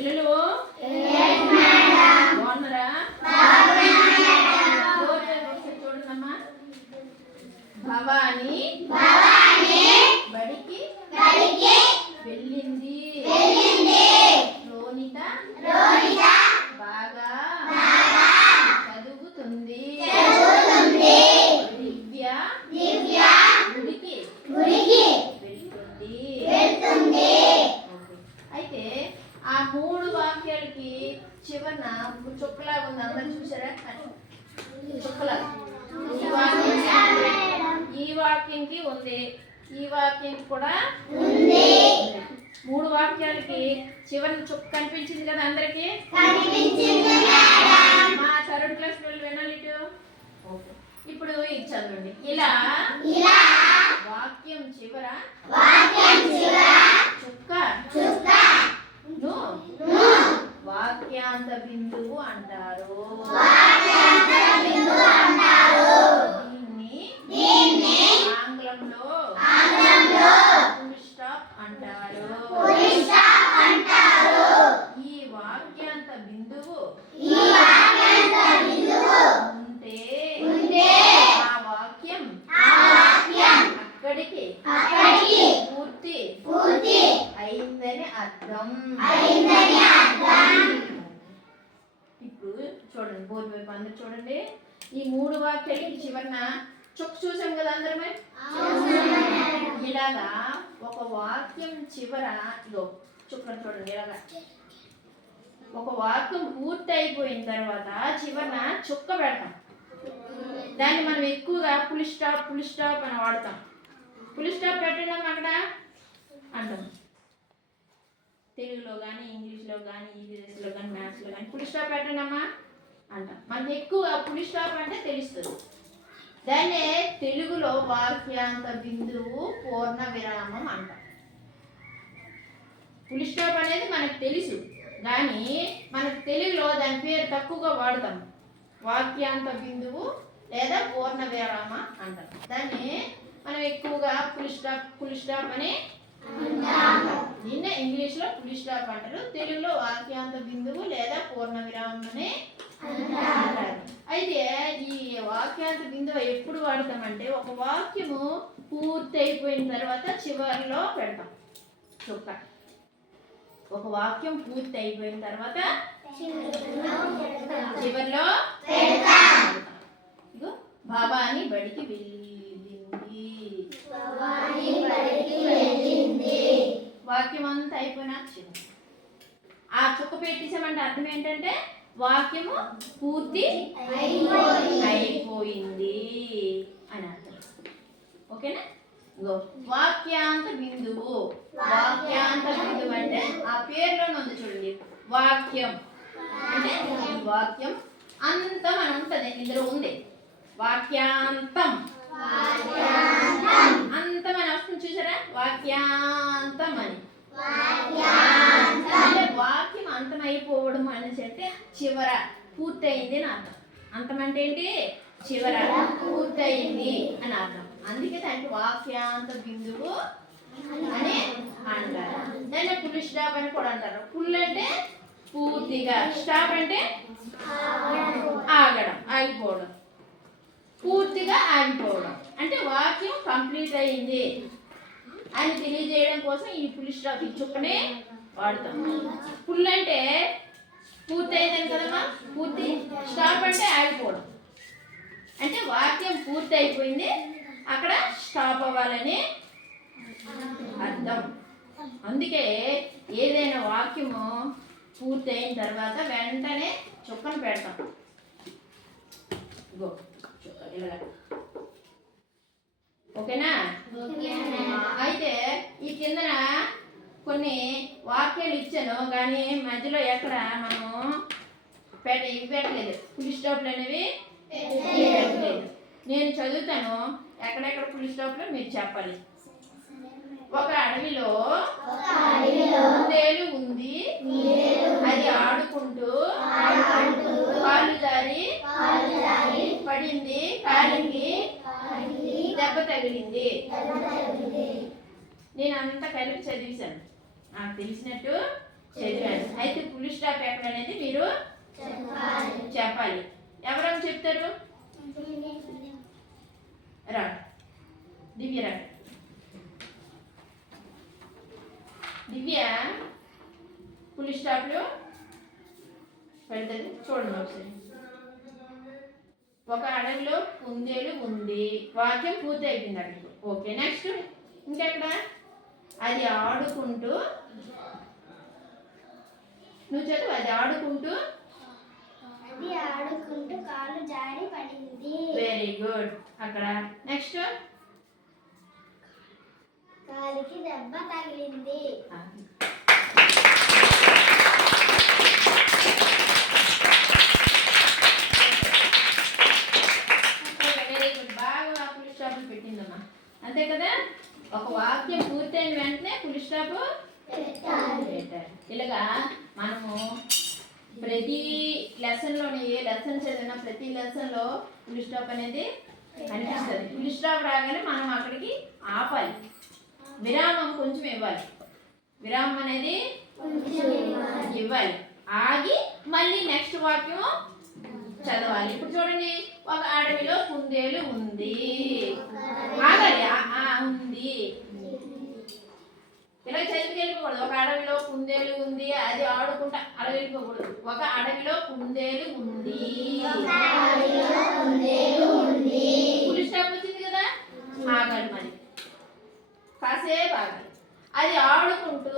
పిల్లలు బాగున్నారా? చూడండమ్మా. భవాని బడికి వెళ్ళింది. రోనిత బాగా చదువుతుంది. దివ్య గుడికి వెళ్తుంది. అయితే ఆ మూడు వాక్యాలకి చివరన చుక్కలాగా ఉంది. అందరు చూసారా? చుక్కలాగా ఈ వాక్యంకి ఉంది, ఈ వాక్యంకి కూడా ఉంది. మూడు వాక్యాలకి చివరిని చుక్క కనిపించింది కదా అందరికి? మా థర్డ్ క్లాస్ వాళ్ళు వినాలి ఇటు. ఇప్పుడు ఇది చదవండి. ఇలా వాక్యం చివర చుక్క వాక్యాంత బిందువు అంటారు. దీన్ని ఆంగ్లంలో ఫుల్ స్టాప్ అంటారు. ఈ వాక్యాంత బిందువు ఉంటే ఆ వాక్యం అక్కడికి పూర్తి అయిందని అర్థం. ఇప్పుడు చూడండి, బోర్డు వైపు అందరు చూడండి. ఈ మూడు వాక్యాలకి చివరన చుక్క చూసాం కదా అందరమే? ఇలాగా ఒక వాక్యం చివర చుక్కను చూడండి. ఇలాగా ఒక వాక్యం పూర్తి అయిపోయిన తర్వాత చివరన చుక్క పెడతాం. దాన్ని మనం ఎక్కువగా ఫుల్ స్టాప్ అని వాడతాం. ఫుల్ స్టాప్ పెట్టడం అక్కడ అంటాం. తెలుగులో కానీ, ఇంగ్లీష్లో కానీ, ఈవీఎస్లో కానీ, మ్యాథ్స్లో కానీ ఫుల్ స్టాప్ పెట్టండి అమ్మా అంటాం. మనకి ఎక్కువగా ఫుల్ స్టాప్ అంటే తెలుస్తుంది. దాన్నే తెలుగులో వాక్యాంత బిందువు పూర్ణ విరామం అంటాం. ఫుల్ స్టాప్ అనేది మనకు తెలుసు, కానీ మనకు తెలుగులో దాని పేరు తక్కువగా వాడతాం. వాక్యాంత బిందువు లేదా పూర్ణ విరామ అంటాం. దాన్ని మనం ఎక్కువగా ఫుల్ స్టాప్ అని దీన్నే ఇంగ్లీష్లో ఫుల్ స్టాప్ అంటారు. తెలుగులో వాక్యాంత బిందువు లేదా పూర్ణ విరామం అని అంటారు. అయితే ఈ వాక్యాంత బిందువు ఎప్పుడు వాడతామంటే ఒక వాక్యము పూర్తి అయిపోయిన తర్వాత చివరిలో పెడతాం చుక్క. ఒక వాక్యం పూర్తి అయిపోయిన తర్వాత చివరిలో ఇగో భవాని బడికి వెళ్ళింది. వాక్యం అంతా అయిపోయినా ఆ చుక్క పెట్టేసామంటే అర్థం ఏంటంటే వాక్యము పూర్తి అయిపోయింది అని అర్థం. ఓకేనా? వాక్యాంత బిందువు అంటే ఆ పేరులోనే ఉంది చూడండి. వాక్యం అంటే ఈ వాక్యం అంతం అని ఉంటుంది, ఇందులో ఉంది. వాక్యాంతం అంతం అని వస్తుంది చూసారా? వాక్యాంతం అని అంటే వాక్యం అంతం అయిపోవడం అనేసి అంటే చివర పూర్తయింది అని అర్థం. అంతం అంటే ఏంటి? చివర పూర్తయింది అని అర్థం. అందుకే దానికి వాక్యాంత బిందువు అని అంటారు. దాన్ని ఫుల్ స్టాప్ అని కూడా అంటారు. ఫుల్ అంటే పూర్తిగా, స్టాప్ అంటే ఆగడం, ఆగిపోవడం. పూర్తిగా ఆగిపోవడం అంటే వాక్యం కంప్లీట్ అయింది అని తెలియజేయడం కోసం ఈ ఫుల్ స్టాప్, ఈ చుక్కనే వాడతాం. ఫుల్ అంటే పూర్తి అయిందని కదమ్మా, పూర్తి. స్టాప్ అంటే ఆగిపోవడం అంటే వాక్యం పూర్తి అయిపోయింది, అక్కడ స్టాప్ అవ్వాలని అర్థం. అందుకే ఏదైనా వాక్యము పూర్తి అయిన తర్వాత వెంటనే చుక్కను పెడతాం. ఇలా ఓకేనా? అయితే ఈ కిందన కొన్ని వాక్యాలు ఇచ్చాను, కానీ మధ్యలో ఎక్కడ మనము పెట్టలేదు, ఫుల్ స్టాప్లు అనేవి పెట్టలేదు. నేను చదువుతాను, ఎక్కడెక్కడ ఫుల్ స్టాప్లో మీరు చెప్పాలి. ఒక అడవిలో కుందేలు ఉంది, అది ఆడుకుంటూ కాలు జారి పడింది, కాలికి దెబ్బ తగిలింది. నేను అంతా కలిపి చదివేశాను. నాకు తెలిసినట్టు చదివాను. అయితే ఫుల్ స్టాప్ ఎక్కడ అనేది మీరు చెప్పాలి. ఎవరన్నా చెప్తారు? రా దివ్య, రా దివ్య. ఫుల్ స్టాప్లో పెడుతుంది చూడండి ఒకసారి. ఒక అడవిలో కుందేలు ఉంది. వాక్యం పూర్తి అయిపోయింది అడవిలో. ఓకే, నెక్స్ట్ ఇంకెక్కడ? అది ఆడుకుంటూ, నువ్వు చదువు. అది ఆడుకుంటూ కాలు జారి పడింది. Very good. అక్కడ నెక్స్ట్ కాలికి దెబ్బ తగిలింది. Very good. బాగా ఫుల్ స్టాప్ పెట్టిందమ్మా. అంతే కదా? ఒక వాక్యం పూర్తయిన వెంటనే ఫుల్ స్టాప్ పెట్టారు. ఇలాగా మనము ప్రతి లెసన్లోని ఏ లెసన్ చదివినా ప్రతి లెసన్లో ఫుల్ స్టాప్ అనేది కనిపిస్తుంది. ఫుల్ స్టాప్ రాగానే మనం అక్కడికి ఆపాలి. విరామం కొంచెం ఇవ్వాలి. విరామం అనేది ఇవ్వాలి. ఆగి మళ్ళీ నెక్స్ట్ వాక్యం చదవాలి. ఇప్పుడు చూడండి, ఒక అడవిలో కుందేలు ఉంది. ఆగాలి. ఉంది. ఇలా చదివికి వెళ్ళిపోకూడదు. ఒక అడవిలో కుందేలు ఉంది, అది ఆడుకుంటా అలా వెళ్ళిపోకూడదు. ఒక అడవిలో కుందేలు ఉంది. ఫుల్ స్టాప్ వచ్చింది కదా, ఆగాలి. మరి కాసేపు ఆగాలి. అది ఆడుకుంటూ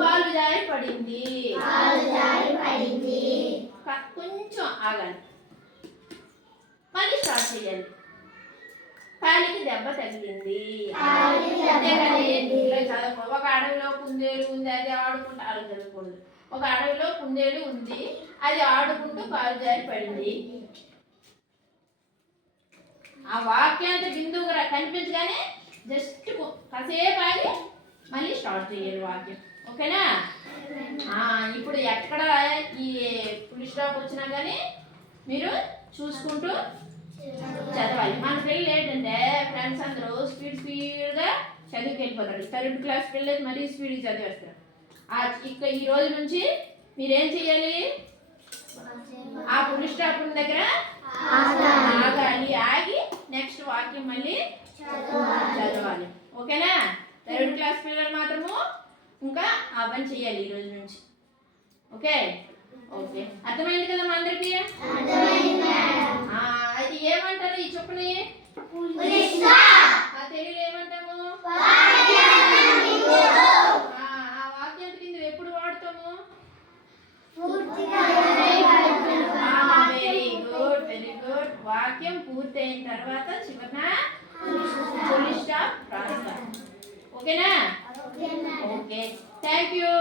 కాలు జారి పడింది. కొంచెం ఆగాలి. మళ్ళీ స్టార్ట్ చేయాలి. కాలికి దెబ్బ తగిలింది. ఒక అడవిలో కుందేలు ఉంది, అది ఆడుకుంటూ అలా చదువుకోండి. ఒక అడవిలో కుందేలు ఉంది, అది ఆడుకుంటూ కాలు జారి పడింది. ఆ వాక్యాంత బిందువుగా కనిపించగానే జస్ట్ కాసేపు ఆగి మళ్ళీ స్టార్ట్ చేయాలి వాక్యం. ఓకేనా? ఇప్పుడు ఎక్కడ ఈ ఫుల్ స్టాప్ వచ్చినా కానీ మీరు చూసుకుంటూ చదవాలి. మన పిల్లలు ఏంటంటే ఫ్రెండ్స్ అందరూ స్పీడ్గా చదివికి వెళ్ళిపోతారు. 3rd క్లాస్ పిల్లలు మరీ స్పీడ్గా చదివేస్తారు. ఇక్కడ ఈ రోజు నుంచి మీరేం చేయాలి? ఆ ఫుల్ స్టాప్ దగ్గర ఆగాలి. ఆగి నెక్స్ట్ వాక్యం మళ్ళీ చదవాలి. ఓకేనా? 3rd క్లాస్ పిల్లలు మాత్రము ఇంకా ఆ పని చేయాలి ఈ రోజు నుంచి. ఓకే ఓకే, అర్థమైంది కదా మా అందరికి? అది ఏమంటారు ఈ చెప్పుని? తెలుగులో ఏమంటాము? ఆ వాక్యం కింద ఎప్పుడు వాడతాము? Very good, very good. వాక్యం పూర్తయిన తర్వాత చివరన ఫుల్ స్టాప్ రాస్తాం. ఓకేనా? Okay, thank you.